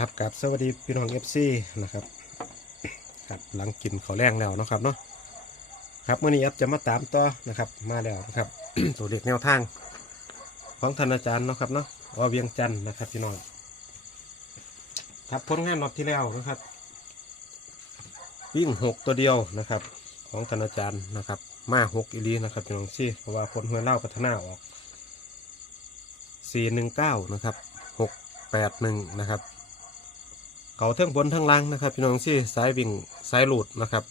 ครับกับสวัสดีพี่น้องเอฟซีนะครับครับหลังกินข้าวแรงแล้วนะครับเนาะครับเมื่อนี้แอปจะมาตามต่อนะครับมาแล้วนะครับตัวเลขแนวทาง ของท่านอาจารย์นะครับเนาะอเวียงจันนะครับพี่น้องครับผลงานรอบที่แล้วนะครับ วิ่งหกตัวเดียวนะครับ ของท่านอาจารย์นะครับ มาหกอีลีนะครับพี่น้องซี่เพราะว่าผลหัวเล่าพัฒนาออกสี่หนึ่งเก้านะครับหกแปดหนึ่งนะครับ เขาทั้งบนทั้งล่างนะครับ พี่น้องซี่สายวิ่งสายหลุดนะครับ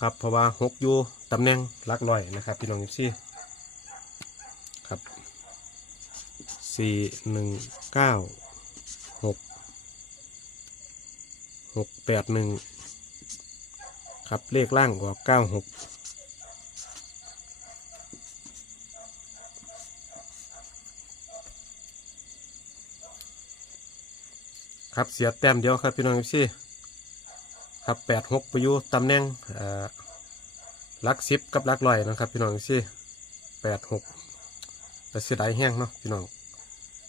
ครับเพราะว่าหกอยู่ตำแหน่งลักร้อยนะครับ พี่น้องซี่ครับสี่หนึ่งเก้าหกหกแปดหนึ่งครับเลขล่างออกเก้าหก ครับเสียแต้มเดียวครับพี่น้องซี่ครับแปดหกไปอยู่ตำแหน่งลักสิบกับลักร้อยนะครับ พี่น้องซี่แปดหกแต่เสียดายแห้งเนาะพี่น้อง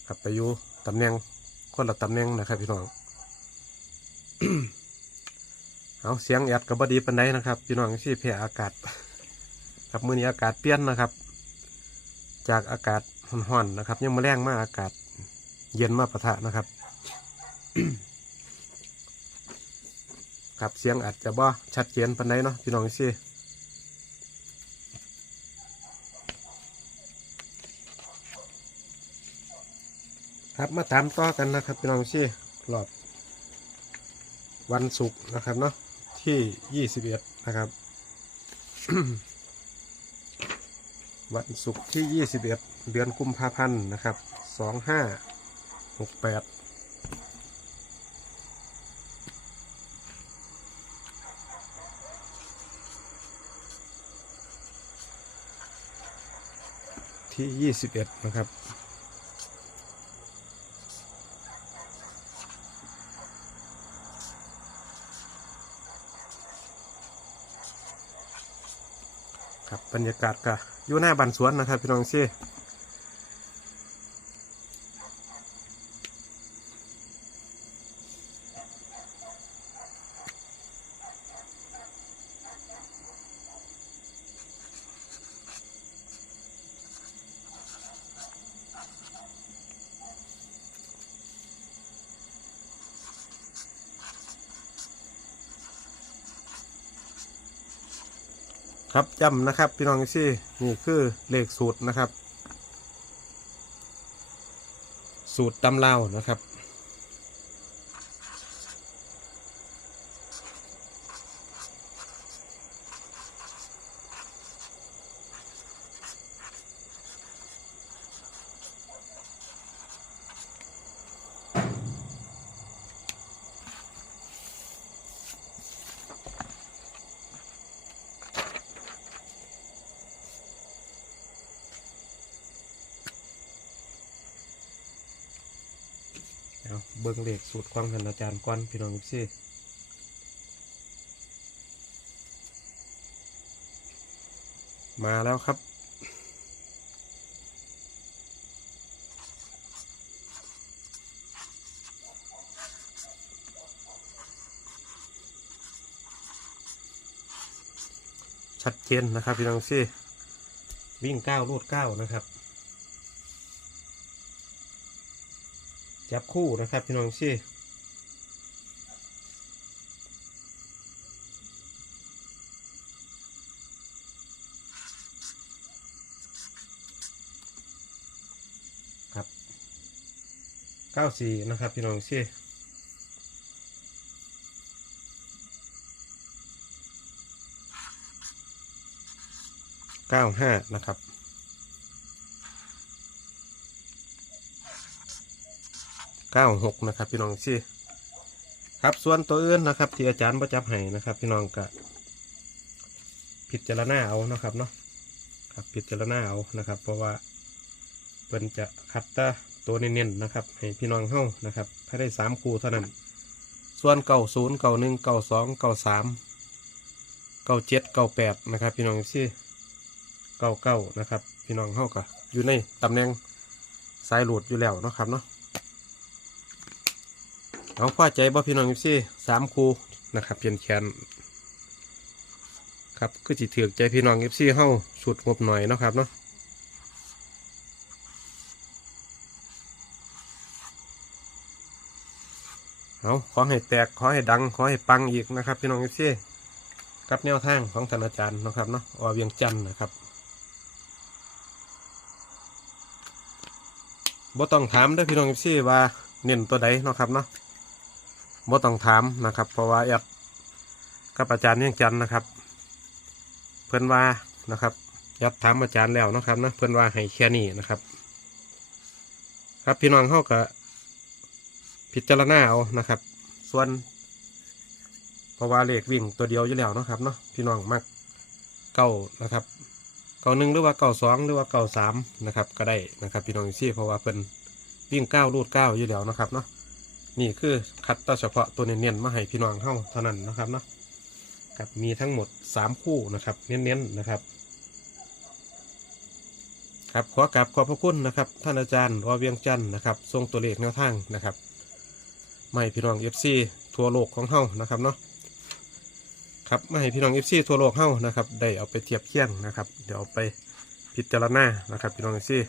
ครับไปอยู่ตำแหน่งคนละตำแหน่งนะครับ พี่น้องเอาเสียงแอดกับบดีปันไดนะครับ พี่น้องที่แพ้อากาศครับมื้อนี้อากาศเปลี่ยนนะครับ จากอากาศร้อนๆนะครับ ยังมาแรงมากอากาศเย็นมากปะทะนะครับ ครับเสียงอาจจะบ่ชัดเจนปันไดเนาะพี่น้องที่ครับมาตามต่อกันนะครับพี่น้องที่รอบวันศุกร์นะครับเนาะที่ยี่สิบเอ็ดนะครับ วันศุกร์ที่ยี่สิบเอ็ดเดือนกุมภาพันธ์นะครับสองห้าหกแปด ที่ยี่สิบเอ็ดนะครับ ครับบรรยากาศก็อยู่หน้าบ้านสวนนะครับ พี่น้องซี่ ครับย้ำนะครับ พี่น้องซี่นี่คือเลขสูตรนะครับ สูตรตำเล่าวนะครับ เอาเบิ้งเลขสูตรความทันอาจารย์ก่อนพี่น้องซี่มาแล้วครับ ชัดเจนนะครับพี่น้องซี่วิ่งเก้าลูดเก้านะครับ จับคู่นะครับพี่น้องซี่ครับเก้าสี่นะครับพี่น้องซี่เก้าห้านะครับ เก้าหกนะครับพี่น้องซี่ครับส่วนตัวอื่นนะครับ ที่อาจารย์ประจับให้นะครับ พี่น้องก็พิจารณาเอานะครับเนาะครับพิจารณาเอานะครับ เพราะว่าเพิ่นจะคัดแตาตัวเน้นๆนะครับ ให้พี่น้องเฮ้านะครับภายในสามคู่เท่านั้น ส่วนเก้าศูนย์เก้าหนึ่งเก้าสองเก้าสามเก้าเจ็ดเก้าแปดนะครับ พี่น้องซี่เก้าเก้านะครับ พี่น้องเฮ้าก็อยู่ในตำแหน่งสายหลุดอยู่แล้วนะครับเนาะ เอาพ่อใจบ่พี่น้องอีซี่สามคูนะครับเพียนแขนครับคือจิถือใจพี่น้องอีซี่เฮาสุดงบหน่อยเนาะครับเนาะเอาขอให้แตกขอให้ดังขอให้ปังอีกนะครับ พี่น้องอีซี่กับแนวทางของธนาจารย์เนาะครับเนาะอเวียงจันทน์นะครับบ่ต้องถามเด้อพี่น้องอีซี่ว่าเน้นตัวใดเนาะครับเนาะ บ่ต้องถามนะครับ เพราะว่าแอดกับอาจารย์เนียงจันนะครับ เพื่อนว่านะครับแอดถามอาจารย์แล้วนะครับนะเพื่อนว่าให้แค่นี้นะครับ ครับพี่น้องเขาก็พิจารณาเอานะครับ ส่วนเพราะว่าเลขวิ่งตัวเดียวอยู่แล้วนะครับเนาะพี่น้องมักเก้านะครับเก้าหนึ่งหรือว่าเก้าสองหรือว่าเก้าสามนะครับ ก็ได้นะครับ พี่น้องซี่เพราะว่าเพิ่นวิ่งเก้ารูดเก้าอยู่แล้วนะครับเนาะ นี่คือคัดต่เฉพาะตัวเนียนๆมาให้พี่น้องเฮาเท่านั้นนะครับเนาะครับมีทั้งหมด 3 คู่นะครับเน้นๆนะครับ ครับขอกราบขอบพระคุณนะครับ ท่านอาจารย์วเวียงจันทร์นะครับทรงตัวเลขแนวทางนะครับมาให้พี่น้องเอฟซีทั่วโลกของเฮานะครับเนาะครับมาให้พี่น้องเอฟซีทั่วโลกเฮานะครับได้เอาไปเทียบเคียงนะครับ เดี๋ยวเอาไปพิจารณานะครับพี่น้องเอฟซี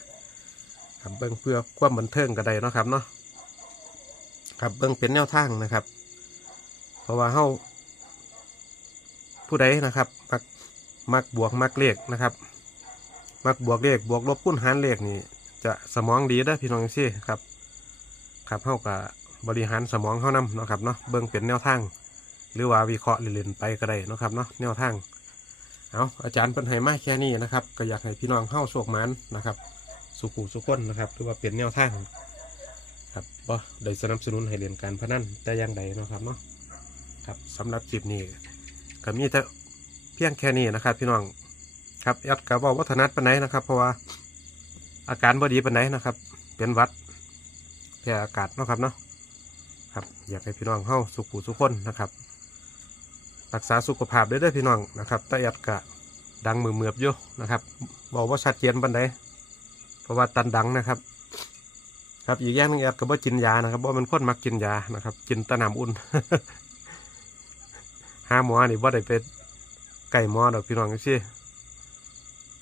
ครับเบิ่งเพื่อความบันเทิงก็ได้นะครับเนาะ ครับเบิ่งเป็นแนวทางนะครับ เพราะว่าเฮาผู้ใดนะครับ มักมักบวกมักเลขนะครับ มักบวกเลขบวกลบคูณหารเลขนี่จะสมองดีเด้พี่น้องซี่ครับ ครับเฮากับบริหารสมองเฮานำเนาะครับเนาะเบิ่งเป็นแนวทาง หรือว่าวิเคราะห์เล่นๆไปก็ได้นะครับเนาะแนวทางเอาอาจารย์เป็นให้มาแค่นี้นะครับ ก็อยากให้พี่น้องเฮาโชคมันนะครับ สุขุสุขคนนะครับหรือว่าเป็นแนวทาง ครับบ่ได้สนับสนุนให้เรียนการพนันแต่อย่างใดนะครับเนาะครับสำหรับคลิปนี้ก็มีแต่เพียงแค่นี้นะครับ พี่น้องครับแอดกับว่าวัฒนัดปานไหนนะครับ เพราะว่าอาการบ่ดีปานไหนนะครับ เป็นวัดแพ้อากาศนะครับเนาะครับ อยากให้พี่น้องเข้าสุขุสุขคนนะครับ รักษาสุขภาพเด้ด้อพี่น้องนะครับแต่แอดกะดังมือเมือบอยู่นะครับบอกว่าชัดเจนปานใดเพราะว่าตันดังนะครับ ครับอีกอย่างนึงแอดก็บ่กินยานะครับบ่เป็นคนมักกินยานะครับ กินตะน้ำอุ่นหาหมอนี่บ่ได้ไปไก่หมอดอกพี่น้องจังซี่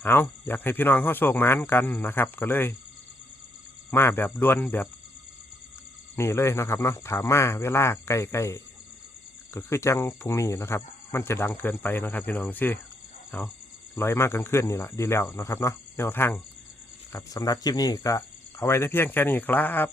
เอาอยากให้พี่น้องเข้าโชคมานกันนะครับ ก็เลย มาแบบด่วนแบบนี่เลยนะครับเนาะถามมาเวลาใกล้ๆก็คือจังพรุ่งนี้นะครับ มันจะดังเกินไปนะครับ พี่น้องซี่เอาร้อยมากกลางคืนนี่แหละดีแล้วนะครับเนาะแนวทางครับสำหรับคลิปนี้ก็ เอาไว้ได้เพียงแค่นี้ครับ